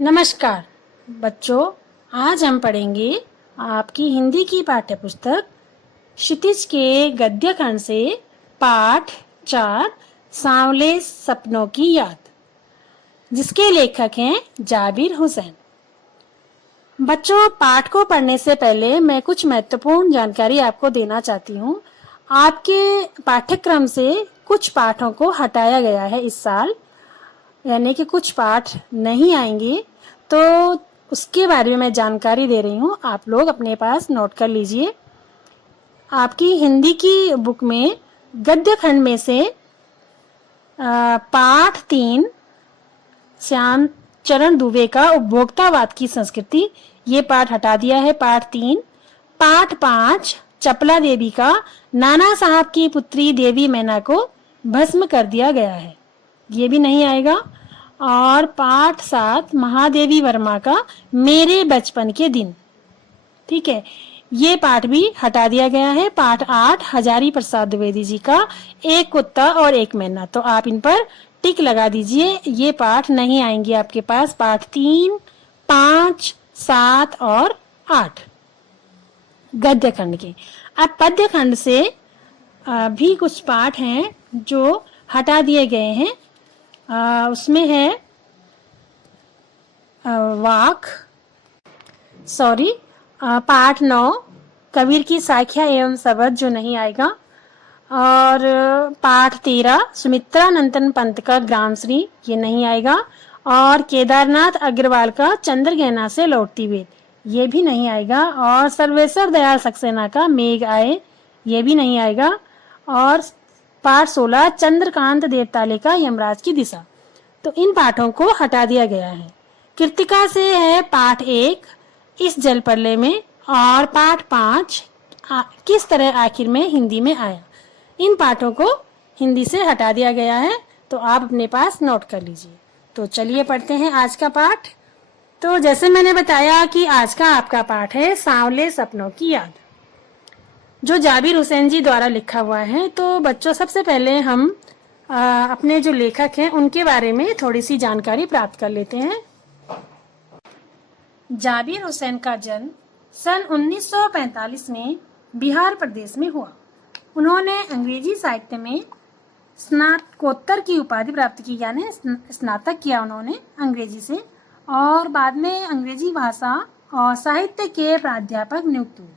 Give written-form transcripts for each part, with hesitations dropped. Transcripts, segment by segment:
नमस्कार बच्चों, आज हम पढ़ेंगे आपकी हिंदी की पाठ्य पुस्तक क्षितिज के गद्य खंड से पाठ 4 सांवले सपनों की याद, जिसके लेखक हैं जाबिर हुसैन। बच्चों, पाठ को पढ़ने से पहले मैं कुछ महत्वपूर्ण जानकारी आपको देना चाहती हूँ। आपके पाठ्यक्रम से कुछ पाठों को हटाया गया है इस साल, यानी कि कुछ पाठ नहीं आएंगे, तो उसके बारे में मैं जानकारी दे रही हूँ। आप लोग अपने पास नोट कर लीजिए। आपकी हिंदी की बुक में गद्य खंड में से पाठ 3 श्याम चरण दुबे का उपभोक्तावाद की संस्कृति, ये पाठ हटा दिया है। पाठ 3। पाठ 5 चपला देवी का नाना साहब की पुत्री देवी मैना को भस्म कर दिया गया है, ये भी नहीं आएगा। और पाठ 7 महादेवी वर्मा का मेरे बचपन के दिन, ठीक है, ये पाठ भी हटा दिया गया है। पाठ 8 हजारी प्रसाद द्विवेदी जी का एक कुत्ता और एक मैना, तो आप इन पर टिक लगा दीजिए, ये पाठ नहीं आएंगे आपके पास। पाठ 3, 5, 7 और 8 गद्य खंड के। अब पद्य खंड से भी कुछ पाठ हैं जो हटा दिए गए हैं। उसमें है पाठ 9 कबीर की साखियां एवं शबद, जो नहीं आएगा। और पाठ 13 सुमित्रा नंदन पंत का ग्रामश्री, ये नहीं आएगा। और केदारनाथ अग्रवाल का चंद्रगहना से लौटती बेल, ये भी नहीं आएगा। और सर्वेश्वर दयाल सक्सेना का मेघ आए, ये भी नहीं आएगा। और पाठ 16 चंद्रकांत देवताले का यमराज की दिशा, तो इन पाठों को हटा दिया गया है। कृतिका से है पाठ 1 इस जल प्रलय में, और पाठ 5 किस तरह आखिर में हिंदी में आया। इन पाठों को हिंदी से हटा दिया गया है, तो आप अपने पास नोट कर लीजिए। तो चलिए पढ़ते हैं आज का पाठ। तो जैसे मैंने बताया कि आज का आपका पाठ है सांवले सपनों की याद, जो जाबिर हुसैन जी द्वारा लिखा हुआ है। तो बच्चों, सबसे पहले हम अपने जो लेखक हैं उनके बारे में थोड़ी सी जानकारी प्राप्त कर लेते हैं। जाबिर हुसैन का जन्म सन 1945 में बिहार प्रदेश में हुआ। उन्होंने अंग्रेजी साहित्य में स्नातकोत्तर की उपाधि प्राप्त की, यानी स्नातक किया उन्होंने अंग्रेजी से, और बाद में अंग्रेजी भाषा और साहित्य के प्राध्यापक नियुक्त हुए।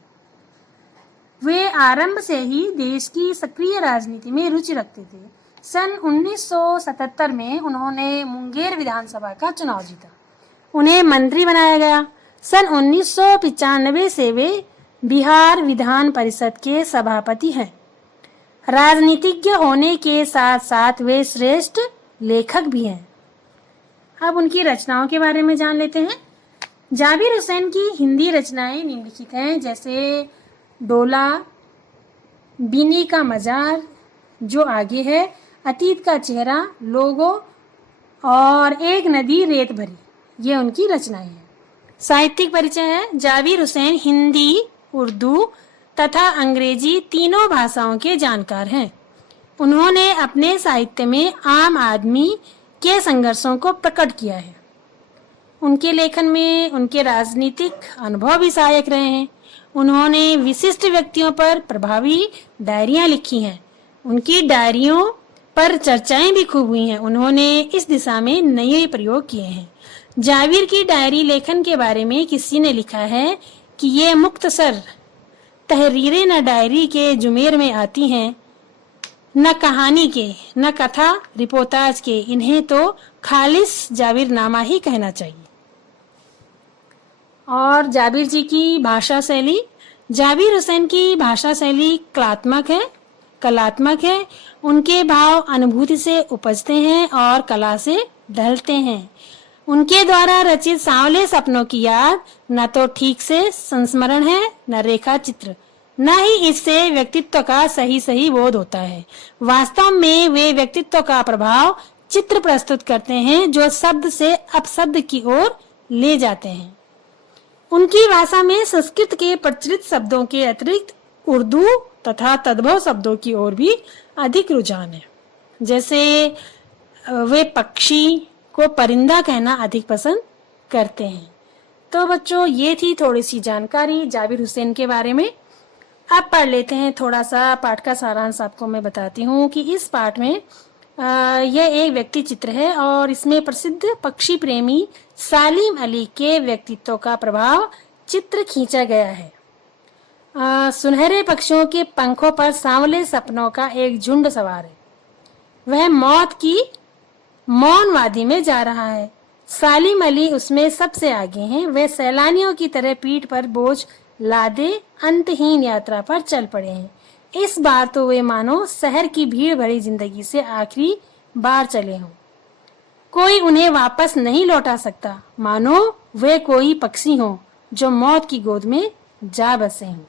वे आरंभ से ही देश की सक्रिय राजनीति में रुचि रखते थे। सन 1977 में उन्होंने मुंगेर विधानसभा का चुनाव जीता, उन्हें मंत्री बनाया गया। सन 1995 से वे बिहार विधान परिषद के सभापति हैं। राजनीतिज्ञ होने के साथ साथ वे श्रेष्ठ लेखक भी हैं। अब उनकी रचनाओं के बारे में जान लेते हैं। जाबिर हुसैन की हिंदी रचनाएं निम्नलिखित हैं, जैसे डोला, बीनी का मजार, जो आगे है, अतीत का चेहरा, लोगो और एक नदी रेत भरी, ये उनकी रचनाएं हैं। साहित्यिक परिचय है। जाबिर हुसैन हिंदी, उर्दू तथा अंग्रेजी तीनों भाषाओं के जानकार हैं। उन्होंने अपने साहित्य में आम आदमी के संघर्षों को प्रकट किया है। उनके लेखन में उनके राजनीतिक अनुभव भी सहायक रहे हैं। उन्होंने विशिष्ट व्यक्तियों पर प्रभावी डायरियां लिखी हैं। उनकी डायरियों पर चर्चाएं भी खूब हुई हैं। उन्होंने इस दिशा में नए प्रयोग किए हैं। जाबिर की डायरी लेखन के बारे में किसी ने लिखा है कि ये मुख्तसर तहरीरें न डायरी के जुमेर में आती हैं, न कहानी के, न कथा रिपोर्टाज के, इन्हें तो खालिस जाबिर नामा ही कहना चाहिए। और जाबिर जी की भाषा शैली, जाबिर हुसैन की भाषा शैली कलात्मक है। उनके भाव अनुभूति से उपजते हैं और कला से ढलते हैं। उनके द्वारा रचित सांवले सपनों की याद न तो ठीक से संस्मरण है, न रेखा चित्र, न ही इससे व्यक्तित्व का सही बोध होता है। वास्तव में वे व्यक्तित्व का प्रभाव चित्र प्रस्तुत करते हैं, जो शब्द से अपशब्द की ओर ले जाते हैं। उनकी भाषा में संस्कृत के प्रचलित शब्दों के अतिरिक्त उर्दू तथा तद्भव शब्दों की ओर भी अधिक रुझान है। जैसे वे पक्षी को परिंदा कहना अधिक पसंद करते हैं। तो बच्चों, ये थी थोड़ी सी जानकारी जाबिर हुसैन के बारे में। अब पढ़ लेते हैं थोड़ा सा पाठ का सारांश। आपको मैं बताती हूँ कि इस पाठ में यह एक व्यक्ति चित्र है और इसमें प्रसिद्ध पक्षी प्रेमी सालिम अली के व्यक्तित्व का प्रभाव चित्र खींचा गया है। सुनहरे पक्षियों के पंखों पर सांवले सपनों का एक झुंड सवार है। वह मौत की मौन वादी में जा रहा है। सालिम अली उसमें सबसे आगे हैं। वे सैलानियों की तरह पीठ पर बोझ लादे अंतहीन यात्रा पर चल पड़े हैं। इस बार तो वे मानो शहर की भीड़ भरी जिंदगी से आखिरी बार चले हों। कोई उन्हें वापस नहीं लौटा सकता, मानो वे कोई पक्षी हों जो मौत की गोद में जा बसे हों।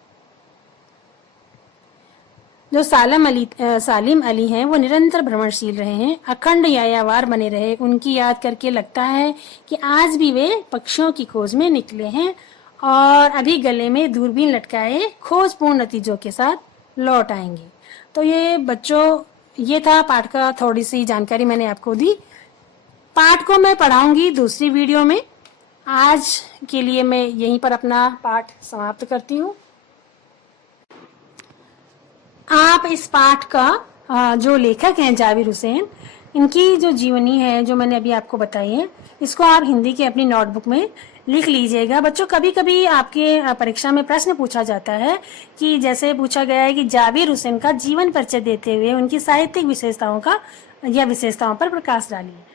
जो सालिम अली हैं वो निरंतर भ्रमणशील रहे हैं, अखंड यायावार बने रहे। उनकी याद करके लगता है कि आज भी वे पक्षियों की खोज में निकले हैं और अभी गले में दूरबीन लटकाए खोजपूर्ण नतीजों के साथ लौट आएंगे। तो ये बच्चों, ये था पाठ का थोड़ी सी जानकारी मैंने आपको दी। पाठ को मैं पढ़ाऊंगी दूसरी वीडियो में। आज के लिए मैं यहीं पर अपना पाठ समाप्त करती हूँ। आप इस पाठ का जो लेखक हैं जाबिर हुसैन, इनकी जो जीवनी है जो मैंने अभी आपको बताई है, इसको आप हिंदी की अपनी नोटबुक में लिख लीजिएगा। बच्चों, कभी कभी आपके परीक्षा में प्रश्न पूछा जाता है कि जैसे पूछा गया है कि जाबिर हुसैन का जीवन परिचय देते हुए उनकी साहित्यिक विशेषताओं पर प्रकाश डालिए।